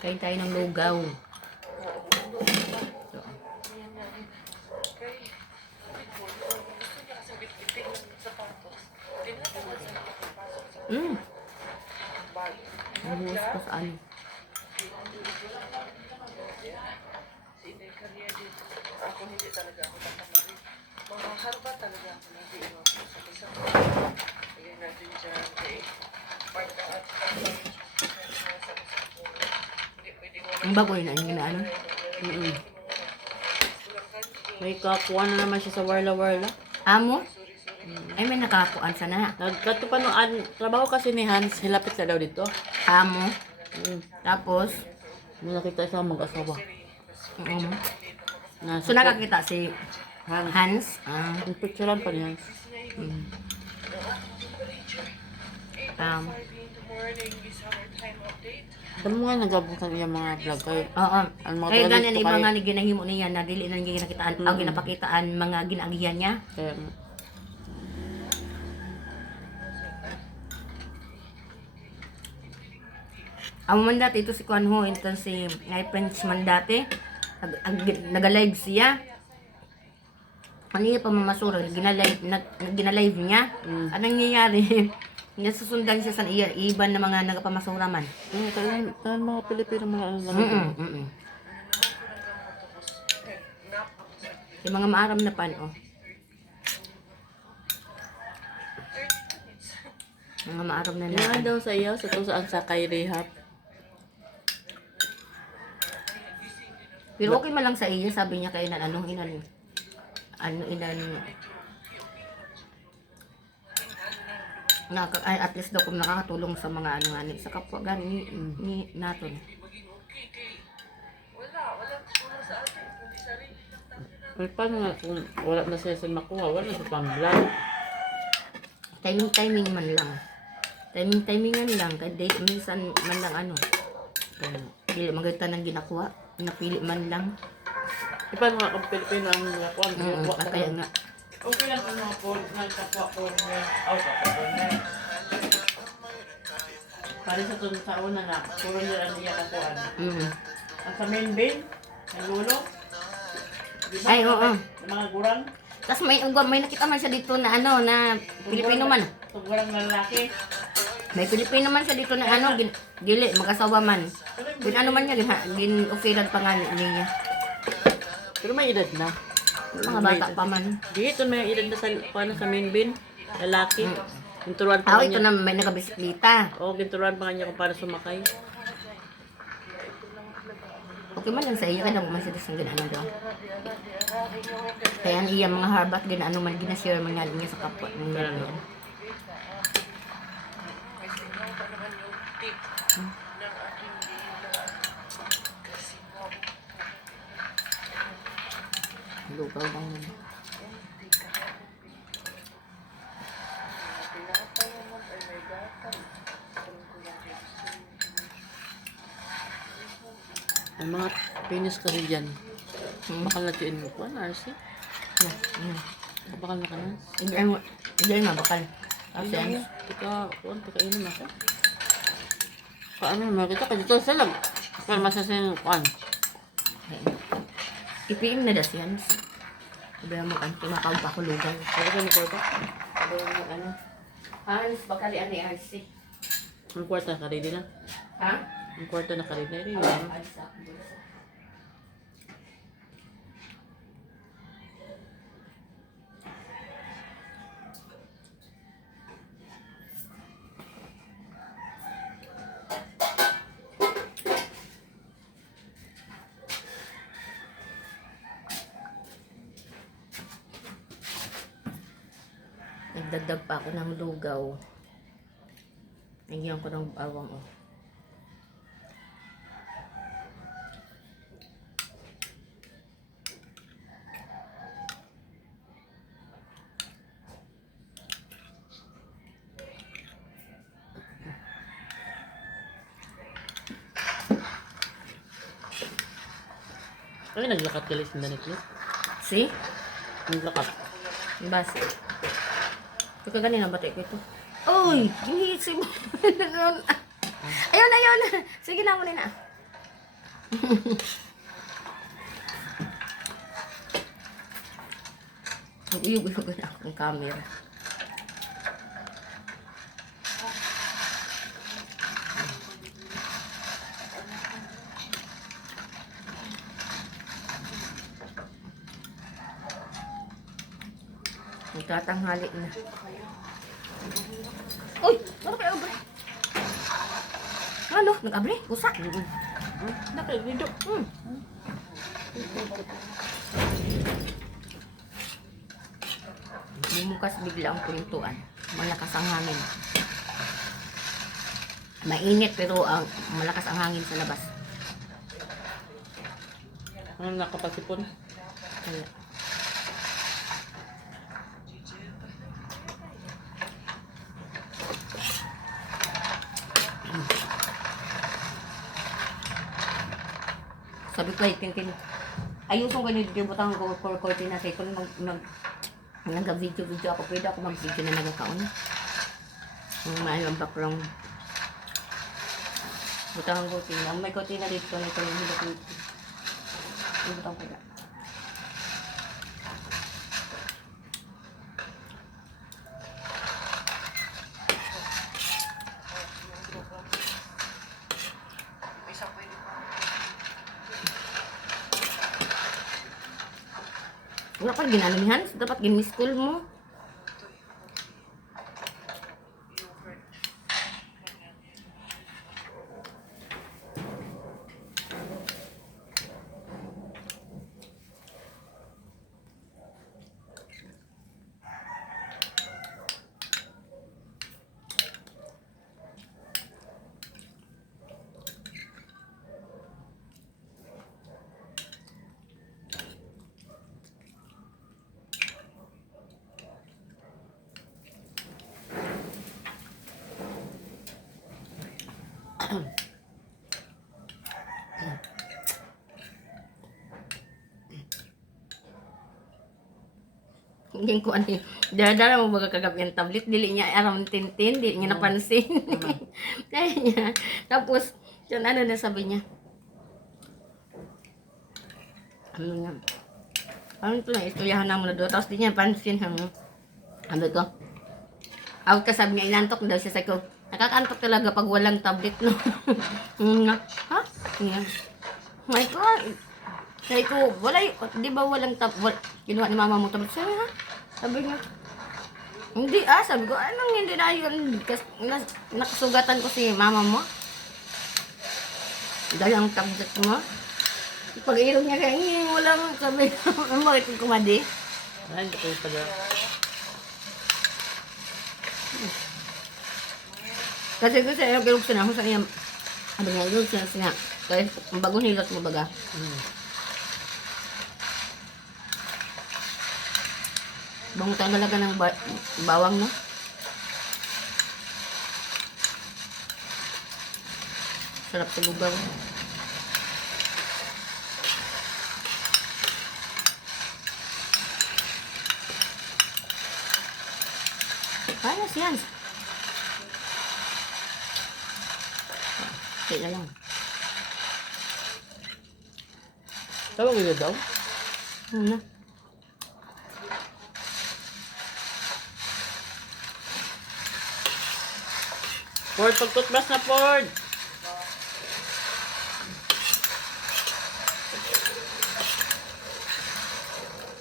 Kain tayo ng lugaw. Nabuhos pa sa ano. Ako hindi talaga ako tatamari. Mga harba talaga ako nag-iiwan ko sa isa. Lagyan natin dyan kay pagkaat Ang bagoy na yung ano. May kakuha na naman siya sa warla-warla. Amo? Ay, may nakakuan sana. Nagkatupanuan, trabaho kasi ni Hans, hilapit na daw dito. Amo. Mm. Tapos, May nakita siya mag-asawa. Nasa so nakakita si Hans. Hans. Yung picturean pa ni Hans. Alam mo nga, nagabutan niya mga vlog kayo. Oo. Ang mga Kaya tagalog ganyan po iba kayo. nga ni ginahimo niya na dili na niya ginakitaan o ginapakitaan mga ginagihan niya. Kaya, Ang man dati ito si Kuan Ho, ito si ngay French man dati. Nag-live siya. Ano niya pa mamasura, ginalive niya. Anong nangyayari? Nasusundan siya sa iban na mga nagapamasura man. tayo mga Pilipino mga ano lang. Yung mga maaram na pan, oh. Mga maaram na Yan na. daw sa iyo, sa to saan sa kay Rehab. Pero okay man lang sa iya, sabi niya kay inan, ay, at least daw kung nakakatulong sa mga ano nga sa kapwa gani ni naton. Pero paano nga kung wala na siya sa makuha, wala na sa pang-vlog. Timing man lang. Timingan lang. Kasi minsan man lang ano. Dili maganda nang ginakuha. Napili man lang. Paano nga kung Pilipino ang nakuha? Kaya nga. Okay lang kung mga po, nagkapwa ko out ako na. Para sa tunong sa una na, puro nila niya kakuhaan. Ang sa main bin, ang lulo. Diba? Ay, oo. Yung mga gurang, Tapos may nakita man siya dito na ano, na Pilipino man. itong gurang na lalaki. May Pilipino man siya dito na ano, gili, mag-asawa man. Ano man niya, gin-offeran pa nga niya. Pero may edad na. Mga bata pa man. Dito may edad na sa, paano sa main bin, lalaki. Ginturuan pa Ito niya. na may nagabisiklita. Oo, ginturuan pa niya kung paano sumakay. Okay man lang sa iya, kaya naman siya sa ginano daw. Kaya ang iya mga harbat, ginano man, ginashare man nga niya sa kapwa. Ganun. Lugaw lang naman. Ang mga penis kasi dyan. Bakal na tiyan mo po, RC? Bakal na ka na? Hindi nga, bakal. Kasi Kasi tika inom ako. Paano naman kita ka dito sa lag? Pero masasin kuan. ipiim na das yan. Sabi mo kan, tumakawag pa ako lugaw. Sabi ka ni Korta? Ano? Hans, bakali ani RC. Ang kwarta na karidi na. Ha? Ang kwarta na karidi na rin. Alsa. Nagdagdag pa ako ng lugaw. Nagyan ko ng bawang, oh. Ay, naglakat ka lis na nito. See? Naglakat. Bas. Ito ka ganina, batay ko ito. Uy! Ginihit si mo. Ayun. Sige na, muna na. Uyog-uyog na akong camera. Magtatanghali na. Uy! Ano kayo abre? Ano? Nag-abre? Usa? Nakalido. Bumukas bigla ang pintuan. Malakas ang hangin. Mainit pero ang malakas ang hangin sa labas. Ano nakapasipon? Kaya, sabi ko ay tintin. Ayusong ganito yung butang ko for na say kung nag-video ako, pwede ako mag-video na nagkakaon. Yung maayong background. Butang ko tingnan. May kortina dito na ito yung hilak dito. Yung butang ko na. Isa pwede pa. Wala pa ginanamihan. Dapat gin-miss call mo. Yogurt. Hindi ko ano yun. Dala-dala mo baga kagabi ang tablet. Dili niya around tintin. Dili niya napansin. Kaya niya. Tapos, yun ano na sabi niya. Ano nga. Ano ito na, istoryahan na mo na doon. Tapos di niya pansin. Sabi ko. Out ka sabi niya, inantok daw siya. Sabi ko, nakakantok talaga pag walang tablet, no? Ha? Yan. My God. Sabi ko, wala di ba walang tablet? Kinuha ni mama mo tablet. Sabi ha? Sabi niya, hindi sabi ko, anong hindi na yun? Nakasugatan ko si mama mo. Dahil ang tablet mo. Pag-irog niya kaya, walang sabi ko, bakit yung kumadi? Ay, hindi ko pala. Kasi ko sa iyo, girog siya na ako sa kanya. Sabi niya, girog siya. Kaya bago hilot mo baga. Bangutan talaga ng bawang, no? Sarap sa lugaw. Ayos yan. Kaya lang. Tawag nila daw? Ano na? Ford, pagtutbas na Ford!